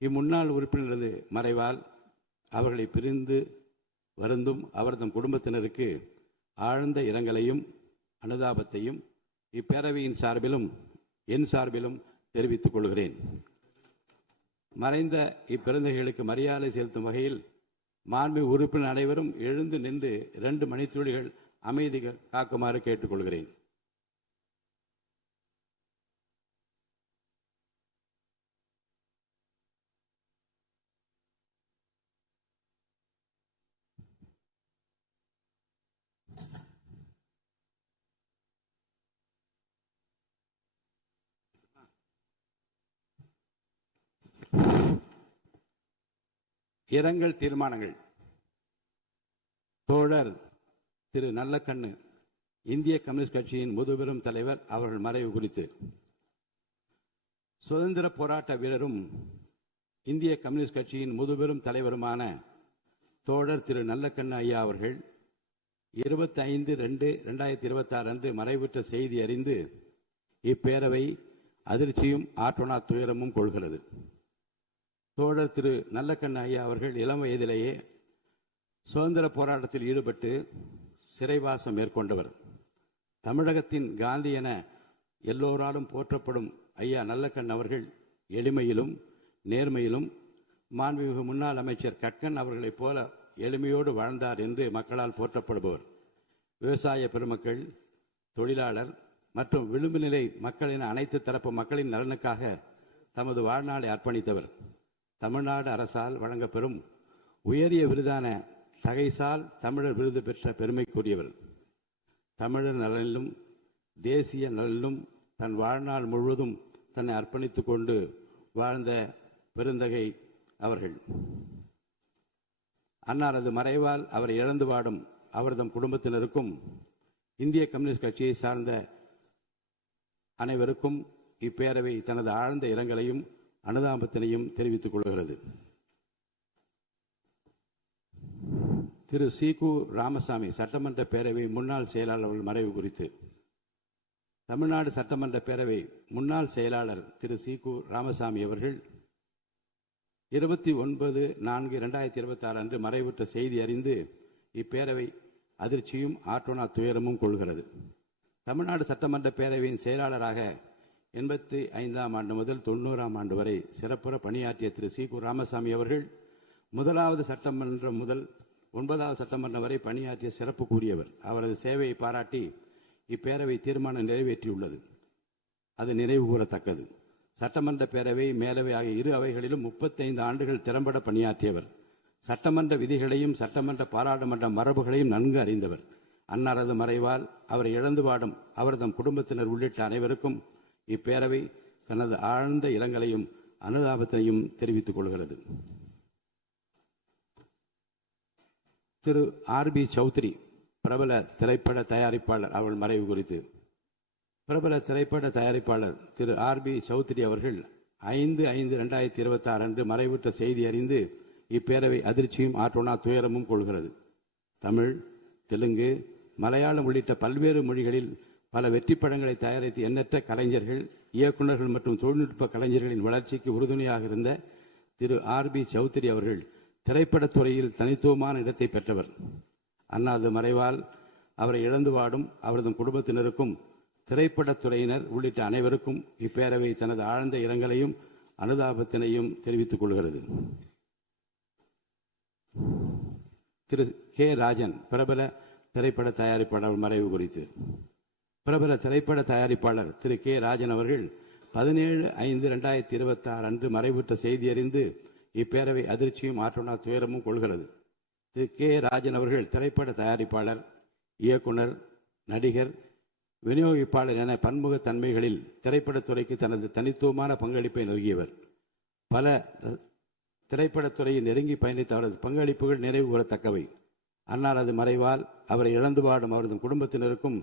இம்முன்னாள் உறுப்பினரது மறைவால் அவர்களை பிரிந்து வருந்தும் அவர்தம் குடும்பத்தினருக்கு ஆழ்ந்த இரங்கலையும் அனுதாபத்தையும் இப்பேரவையின் சார்பிலும் என் சார்பிலும் தெரிவித்துக் கொள்கிறேன். மறைந்த இப்பெருந்தகைகளுக்கு மரியாதை செலுத்தும் வகையில் மாண்புமிகு உறுப்பினர் அனைவரும் எழுந்து நின்று 2 மணித்துளிகள் அமைதி காக்குமாறு கேட்டுக்கொள்கிறேன். இரங்கல் தீர்மானங்கள். தோழர் திரு நல்லக்கண்ணு, இந்திய கம்யூனிஸ்ட் கட்சியின் முதுபெரும் தலைவர் அவர்கள் மறைவு குறித்து சுதந்திர போராட்ட வீரரும் இந்திய கம்யூனிஸ்ட் கட்சியின் முதுபெரும் தலைவருமான தோழர் திரு நல்லக்கண்ணு ஐயா அவர்கள் 25/2/2026 அன்று மறைவுற்ற செய்தி அறிந்து இப்பேரவை அதிர்ச்சியும் ஆற்றொணா துயரமும் கொள்கிறது. தோழர் திரு நல்லக்கண்ணு ஐயா அவர்கள் இளம் வயதிலேயே சுதந்திர போராட்டத்தில் ஈடுபட்டு சிறைவாசம் மேற்கொண்டவர். தமிழகத்தின் காந்தி என எல்லோராலும் போற்றப்படும் ஐயா நல்லக்கண்ணு அவர்கள் எளிமையிலும் நேர்மையிலும் மாண்புமிகு முன்னாள் அமைச்சர் கட்கன் அவர்களைப் போல எளிமையோடு வாழ்ந்தார் என்று மக்களால் போற்றப்படுபவர். விவசாய பெருமக்கள், தொழிலாளர் மற்றும் விளிம்பு நிலை மக்களின் அனைத்து தரப்பு மக்களின் நலனுக்காக தமது வாழ்நாளை அர்ப்பணித்தவர். தமிழ்நாடு அரசால் வழங்கப்பெறும் உயரிய விருதான தகைசால் தமிழர் விருது பெற்ற பெருமைக்குரியவர். தமிழர் நலனிலும் தேசிய நலனிலும் தன் வாழ்நாள் முழுவதும் தன்னை அர்ப்பணித்துக் கொண்டு வாழ்ந்த பெருந்தகை அவர்கள். அன்னாரது மறைவால் அவரை இழந்து வாடும் அவர்தம் குடும்பத்தினருக்கும் இந்திய கம்யூனிஸ்ட் கட்சியை சார்ந்த அனைவருக்கும் இப்பேரவை தனது ஆழ்ந்த இரங்கலையும் அனுதாபத்தினையும் தெரிவித்துக் கொள்கிறது. திரு சி.கு. ராமசாமி, சட்டமன்ற பேரவை முன்னாள் செயலாளர் மறைவு குறித்து தமிழ்நாடு சட்டமன்ற பேரவை முன்னாள் செயலாளர் திரு சி.கு. ராமசாமி அவர்கள் 29/4/2026 அன்று மறைவுற்ற செய்தி அறிந்து இப்பேரவை அதிர்ச்சியும் ஆற்றொணா துயரமும் கொள்கிறது. தமிழ்நாடு சட்டமன்ற பேரவையின் செயலாளராக 85ஆம் ஆண்டு முதல் 90ஆம் ஆண்டு வரை சிறப்புற பணியாற்றிய திரு சி.கு. ராமசாமி அவர்கள் 1வது சட்டமன்றம் முதல் 9வது சட்டமன்றம் வரை பணியாற்றிய சிறப்பு கூறியவர். அவரது சேவையை பாராட்டி இப்பேரவை தீர்மானம் நிறைவேற்றியுள்ளது. அது நினைவு கூறத்தக்கது. சட்டமன்ற பேரவை, மேலவை ஆகிய இரு அவைகளிலும் 35 ஆண்டுகள் திறம்பட பணியாற்றியவர். சட்டமன்ற விதிகளையும் சட்டமன்ற பாராளுமன்ற மரபுகளையும் நன்கு அறிந்தவர். அன்னாரது மறைவால் அவரை இழந்து வாடும் அவர்தம் குடும்பத்தினர் உள்ளிட்ட அனைவருக்கும் இப்பேரவை தனது ஆழ்ந்த இரங்கலையும் அனுதாபத்தையும் தெரிவித்துக் கொள்கிறது. திரு ஆர்.பி. சௌத்ரி, பிரபல திரைப்பட தயாரிப்பாளர் அவர்கள் மறைவு குறித்து பிரபல திரைப்பட தயாரிப்பாளர் திரு ஆர்.பி. சௌத்ரி அவர்கள் 5/5/2026 அன்று மறைவுற்ற செய்தி அறிந்து இப்பேரவை அதிர்ச்சியும் ஆற்றொணா துயரமும் கொள்கிறது. தமிழ், தெலுங்கு, மலையாளம் உள்ளிட்ட பல்வேறு மொழிகளில் பல வெற்றி படங்களை தயாரித்து எண்ணற்ற கலைஞர்கள், இயக்குநர்கள் மற்றும் தொழில்நுட்ப கலைஞர்களின் வளர்ச்சிக்கு உறுதுணையாக இருந்த திரு ஆர்.பி. சௌத்ரி அவர்கள் திரைப்படத்துறையில் தனித்துவமான இடத்தை பெற்றவர். அன்னாரது மறைவால் அவரை இழந்து வாடும் அவரது குடும்பத்தினருக்கும் திரைப்படத்துறையினர் உள்ளிட்ட அனைவருக்கும் இப்பேரவை தனது ஆழ்ந்த இரங்கலையும் அனுதாபத்தினையும் தெரிவித்துக் கொள்கிறது. திரு கே. ராஜன், பிரபல திரைப்பட தயாரிப்பாளர் மறைவு குறித்து பிரபல திரைப்பட தயாரிப்பாளர் திரு கே. ராஜன் அவர்கள் 17/5/2026 அன்று மறைவுற்ற செய்தி அறிந்து இப்பேரவை அதிர்ச்சியும் ஆற்றொணா துயரமும் கொள்கிறது. திரு கே. ராஜன் அவர்கள் திரைப்பட தயாரிப்பாளர், இயக்குனர், நடிகர், விநியோகிப்பாளர் என பன்முகத்தன்மைகளில் திரைப்படத்துறைக்கு தனது தனித்துவமான பங்களிப்பை நல்கியவர். பல திரைப்படத்துறையை நெருங்கி பயணித்த அவரது பங்களிப்புகள் நினைவு கூறத்தக்கவை. அன்னாரது மறைவால் அவரை இழந்து வாடும் அவரது குடும்பத்தினருக்கும்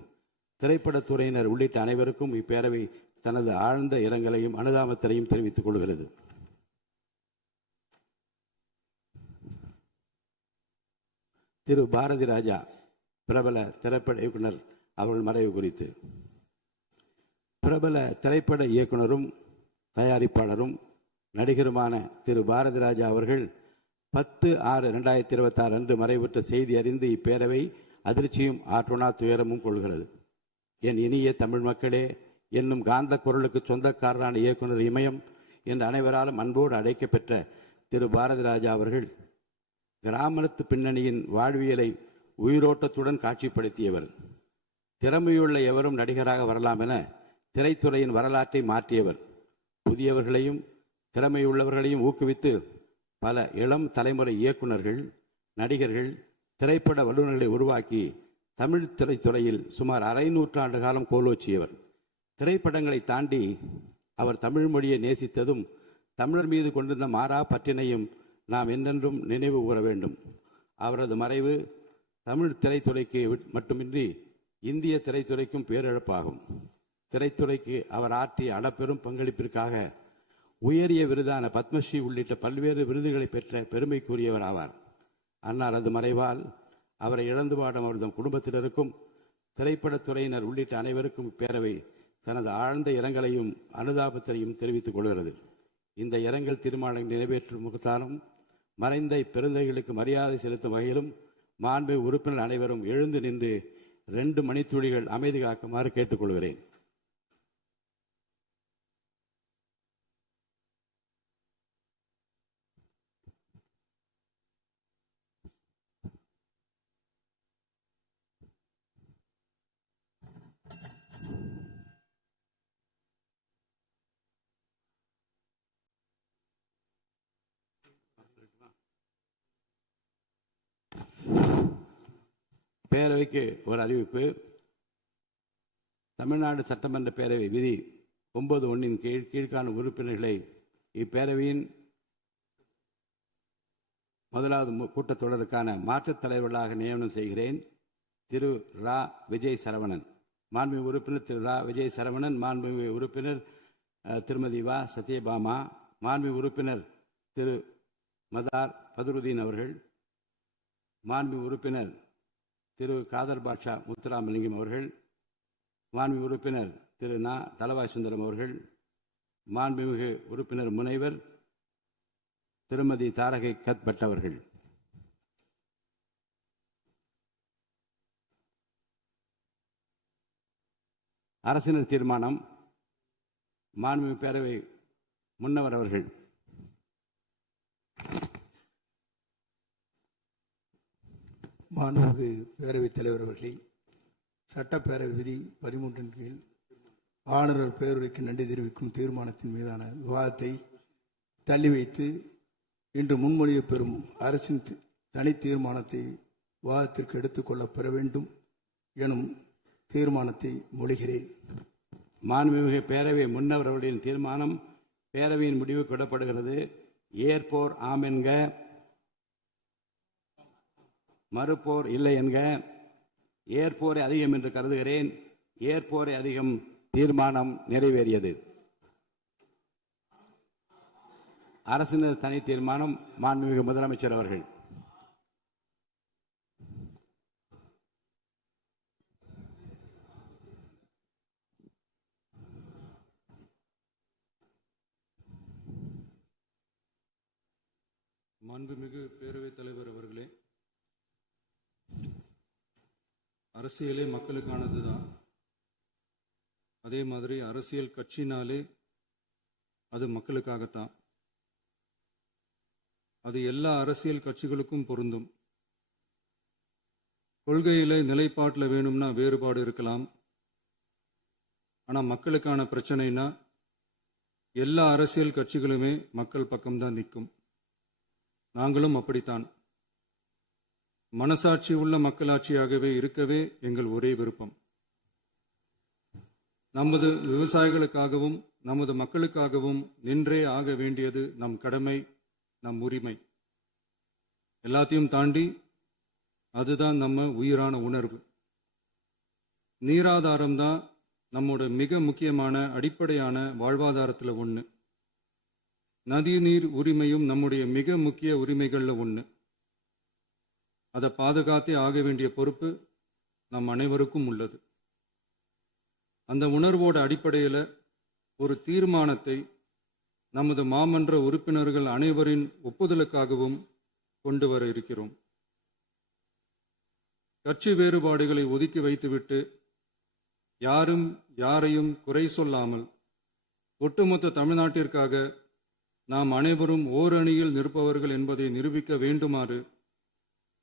திரைப்படத்துறையினர் உள்ளிட்ட அனைவருக்கும் இப்பேரவை தனது ஆழ்ந்த இரங்கலையும் அனுதாபத்தினையும் தெரிவித்துக் கொள்கிறது. திரு பாரதி ராஜா, பிரபல திரைப்பட இயக்குனர் அவர்கள் மறைவு குறித்து பிரபல திரைப்பட இயக்குனரும் தயாரிப்பாளரும் நடிகருமான திரு பாரதி ராஜா அவர்கள் 10/6/2026 அன்று மறைவுற்ற செய்தி அறிந்து இப்பேரவை அதிர்ச்சியும் ஆற்றுணா துயரமும் கொள்கிறது. என் இனிய தமிழ் மக்களே என்னும் காந்த குரலுக்கு சொந்தக்காரரான இயக்குனர் இமயம் என்று அனைவராலும் அன்போடு அழைக்கப்பெற்ற திரு பாரதி ராஜா அவர்கள் கிராமத்து பின்னணியின் வாழ்வியலை உயிரோட்டத்துடன் காட்சிப்படுத்தியவர். திறமையுள்ள எவரும் நடிகராக வரலாம் என திரைத்துறையின் வரலாற்றை மாற்றியவர். புதியவர்களையும் திறமையுள்ளவர்களையும் ஊக்குவித்து பல இளம் தலைமுறை இயக்குநர்கள், நடிகர்கள், திரைப்பட வல்லுநர்களை உருவாக்கி தமிழ் திரைத்துறையில் சுமார் 1/2 நூற்றாண்டு காலம் கோலோச்சியவர். திரைப்படங்களை தாண்டி அவர் தமிழ் மொழியை நேசித்ததும் தமிழர் மீது கொண்டிருந்த மாறா பற்றினையும் நாம் என்றென்றும் நினைவு கூற வேண்டும். அவரது மறைவு தமிழ் திரைத்துறைக்கு மட்டுமின்றி இந்திய திரைத்துறைக்கும் பேரிழப்பாகும். திரைத்துறைக்கு அவர் ஆற்றிய அளப்பெரும் பங்களிப்பிற்காக உயரிய விருதான பத்மஸ்ரீ உள்ளிட்ட பல்வேறு விருதுகளை பெற்ற பெருமைக்குரியவர் ஆவார். அன்னாரது மறைவால் அவரை இழந்து வாடும் அவரது குடும்பத்தினருக்கும் திரைப்படத்துறையினர் உள்ளிட்ட அனைவருக்கும் இப்பேரவை தனது ஆழ்ந்த இரங்கலையும் அனுதாபத்தையும் தெரிவித்துக் கொள்கிறது. இந்த இரங்கல் தீர்மானங்களை நிறைவேற்றும் முகத்தாலும் மறைந்த இப்பெருந்தைகளுக்கு மரியாதை செலுத்தும் வகையிலும் மாண்பு உறுப்பினர் அனைவரும் எழுந்து நின்று 2 மணித்துளிகள் அமைதி காக்குமாறு கேட்டுக்கொள்கிறேன். பேரவைக்கு ஒரு அறிவிப்பு. தமிழ்நாடு சட்டமன்ற பேரவை விதி 9(1) கீழ்காணும் உறுப்பினர்களை இப்பேரவையின் முதலாவது கூட்டத்தொடருக்கான மாற்றுத் தலைவர்களாக நியமனம் செய்கிறேன். திரு ரா. விஜய் சரவணன், மாண்புமிகு உறுப்பினர் திரு ரா. விஜய் சரவணன், மாண்புமிகு உறுப்பினர் திருமதி வா. சத்யபாமா, மாண்புமிகு உறுப்பினர் திரு மதார் பதருதீன் அவர்கள், மாண்புமிகு உறுப்பினர் திரு காதர் பாட்ஷா முத்துராமலிங்கம் அவர்கள், மாண்புமிகு உறுப்பினர் திரு நா. தளவாய் சுந்தரம் அவர்கள், மாண்புமிகு உறுப்பினர் முனைவர் திருமதி தாரகை கத்பட் அவர்கள். அரசினர் தீர்மானம். மாண்புமிகு பேரவை முன்னவர் அவர்கள். மாண்புமிகு பேரவைத் தலைவர் அவர்களே, சட்டப்பேரவை விதி 13 கீழ் ஆளுநர் பேரவைக்கு நன்றி தெரிவிக்கும் தீர்மானத்தின் மீதான விவாதத்தை தள்ளி வைத்து இன்று முன்மொழிய பெறும் அரசின் தனி தீர்மானத்தை விவாதத்திற்கு எடுத்துக்கொள்ள பெற வேண்டும் எனும் தீர்மானத்தை மொழிகிறேன். மாண்புமிகு பேரவை முன்னவர் அவர்களின் தீர்மானம் பேரவையின் முடிவு விடப்படுகிறது. ஏற்போர் ஆம் என்க, மறுப்போர் இல்லை என்க. ஏற்போரை அதிகம் என்று கருதுகிறேன். ஏற்போரை அதிகம். தீர்மானம் நிறைவேறியது. அரசினர் தனி தீர்மானம். மாண்புமிகு முதலமைச்சர் அவர்கள். மாண்புமிகு பேரவைத் தலைவர் அவர்களே, அரசியலே மக்களுக்கானது தான். அதே மாதிரி அரசியல் கட்சினாலே அது மக்களுக்காகத்தான். அது எல்லா அரசியல் கட்சிகளுக்கும் பொருந்தும். கொள்கையில நிலைப்பாட்டில் வேணும்னா வேறுபாடு இருக்கலாம். ஆனால் மக்களுக்கான பிரச்சனைனா எல்லா அரசியல் கட்சிகளுமே மக்கள் பக்கம்தான் நிற்கும். நாங்களும் அப்படித்தான். மனசாட்சி உள்ள மக்களாட்சியாகவே இருக்கவே எங்கள் ஒரே விருப்பம். நமது விவசாயிகளுக்காகவும் நமது மக்களுக்காகவும் நின்றே ஆக வேண்டியது நம் கடமை, நம் உரிமை. எல்லாத்தையும் தாண்டி அதுதான் நம்ம உயிரான உணர்வு. நீராதாரம் தான் நம்மோட மிக முக்கியமான அடிப்படையான வாழ்வாதாரத்தில் ஒன்று. நதி நீர் உரிமையும் நம்முடைய மிக முக்கிய உரிமைகளில் ஒன்று. அதை பாதுகாத்தே ஆக வேண்டிய பொறுப்பு நம் அனைவருக்கும் உள்ளது. அந்த உணர்வோட அடிப்படையில் ஒரு தீர்மானத்தை நமது மாமன்ற உறுப்பினர்கள் அனைவரின் ஒப்புதலுக்காகவும் கொண்டு வர இருக்கிறோம். கட்சி வேறுபாடுகளை ஒதுக்கி வைத்துவிட்டு யாரும் யாரையும் குறை சொல்லாமல் ஒட்டுமொத்த தமிழ்நாட்டிற்காக நாம் அனைவரும் ஓரணியில் நிற்பவர்கள் என்பதை நிரூபிக்க வேண்டுமாறு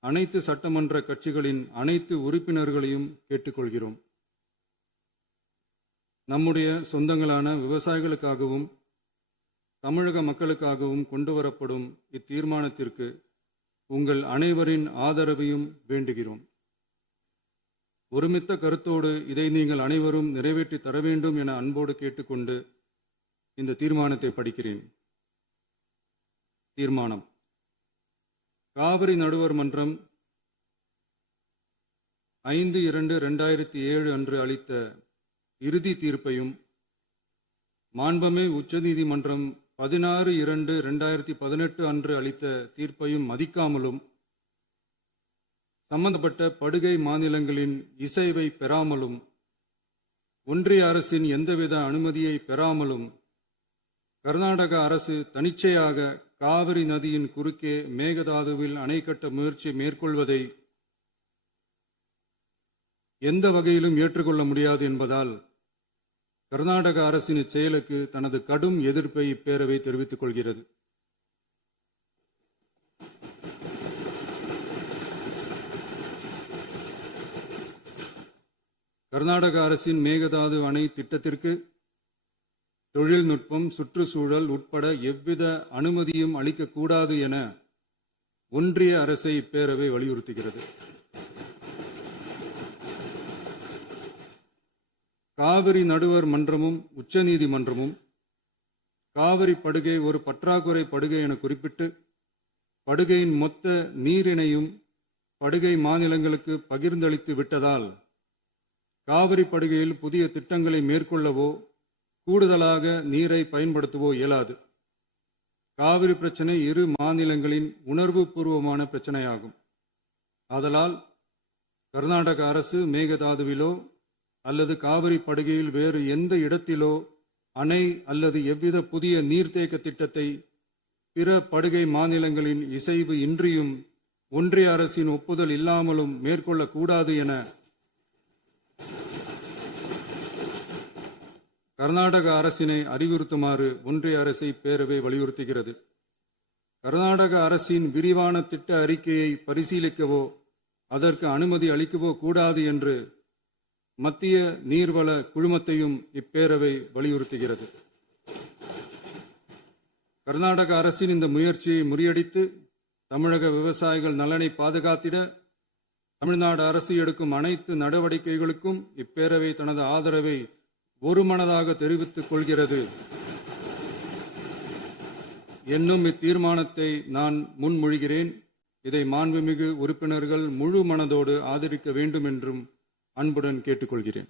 அனைத்து சட்டமன்ற கட்சிகளின் அனைத்து உறுப்பினர்களையும் கேட்டுக்கொள்கிறோம். நம்முடைய சொந்தங்களான விவசாயிகளுக்காகவும் தமிழக மக்களுக்காகவும் கொண்டு வரப்படும் இத்தீர்மானத்திற்கு உங்கள் அனைவரின் ஆதரவையும் வேண்டுகிறோம். ஒருமித்த கருத்தோடு இதை நீங்கள் அனைவரும் நிறைவேற்றி தர வேண்டும் என அன்போடு கேட்டுக்கொண்டு இந்த தீர்மானத்தை படிக்கிறேன். தீர்மானம்: காவிரி நடுவர் மன்றம் 5/2/2007 அன்று அளித்த இறுதி தீர்ப்பையும் மாண்புமிகு உச்சநீதிமன்றம் 16/2/2018 அன்று அளித்த தீர்ப்பையும் மதிக்காமலும் சம்பந்தப்பட்ட படுகை மாநிலங்களின் இசைவை பெறாமலும் ஒன்றிய அரசின் எந்தவித அனுமதியை பெறாமலும் கர்நாடக அரசு தனிச்சையாக காவிரி நதியின் குறுக்கே மேகதாதுவில் அணை கட்ட முயற்சி மேற்கொள்வதை எந்த வகையிலும் ஏற்றுக்கொள்ள முடியாது என்பதால் கர்நாடக அரசின் இச்செயலுக்கு தனது கடும் எதிர்ப்பை இப்பேரவை தெரிவித்துக் கொள்கிறது. கர்நாடக அரசின் மேகதாது அணை திட்டத்திற்கு தொழில்நுட்பம், சுற்றுச்சூழல் உட்பட எவ்வித அனுமதியும் அளிக்கக்கூடாது என ஒன்றிய அரசை இப்பேரவை வலியுறுத்துகிறது. காவிரி நடுவர் மன்றமும் உச்சநீதிமன்றமும் காவிரி படுகை ஒரு பற்றாக்குறை படுகை என குறிப்பிட்டு படுகையின் மொத்த நீரினையும் படுகை மாநிலங்களுக்கு பகிர்ந்தளித்து விட்டதால் காவிரி படுகையில் புதிய திட்டங்களை மேற்கொள்ளவோ கூடுதலாக நீரை பயன்படுத்தவோ இயலாது. காவிரி பிரச்சனை இரு மாநிலங்களின் உணர்வு பூர்வமான பிரச்சனையாகும். ஆதலால் கர்நாடக அரசு மேகதாதுவிலோ அல்லது காவிரி படுகையில் வேறு எந்த இடத்திலோ அணை அல்லது எவ்வித புதிய நீர்த்தேக்க திட்டத்தை பிற படுகை மாநிலங்களின் இசைவு இன்றியும் ஒன்றிய அரசின் ஒப்புதல் இல்லாமலும் மேற்கொள்ளக்கூடாது என கர்நாடக அரசினை அறிவுறுத்துமாறு ஒன்றிய அரசை பேரவை வலியுறுத்துகிறது. கர்நாடக அரசின் விரிவான திட்ட அறிக்கையை பரிசீலிக்கவோ அதற்கு அனுமதி அளிக்கவோ கூடாது என்று மத்திய நீர்வள குழுமத்தையும் இப்பேரவை வலியுறுத்துகிறது. கர்நாடக அரசின் இந்த முயற்சியை முறியடித்து தமிழக விவசாயிகள் நலனை பாதுகாத்திட தமிழ்நாடு அரசு எடுக்கும் அனைத்து நடவடிக்கைகளுக்கும் இப்பேரவை தனது ஆதரவை ஒருமனதாக தெரிவித்துக் கொள்கிறது என்னும் இத்தீர்மானத்தை நான் முன்மொழிகிறேன். இதை மாண்புமிகு உறுப்பினர்கள் முழு மனதோடு ஆதரிக்க வேண்டும் என்றும் அன்புடன் கேட்டுக்கொள்கிறேன்.